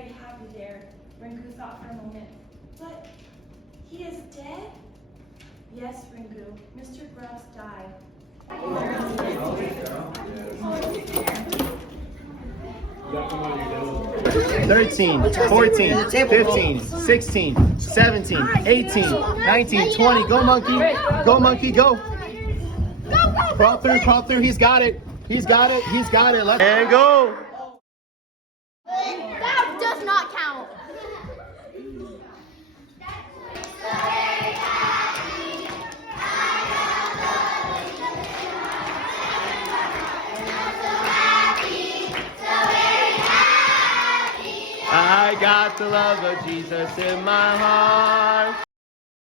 very happy there, Ringu thought for a moment. But he is dead? Yes, Ringu, Mr. Grouse died. 13, 14, 15, 16, 17, 18, 19, 20. Go monkey, go monkey, go. Crawl through, he's got it. He's got it. And go. That does not count. I got the love of Jesus in my heart.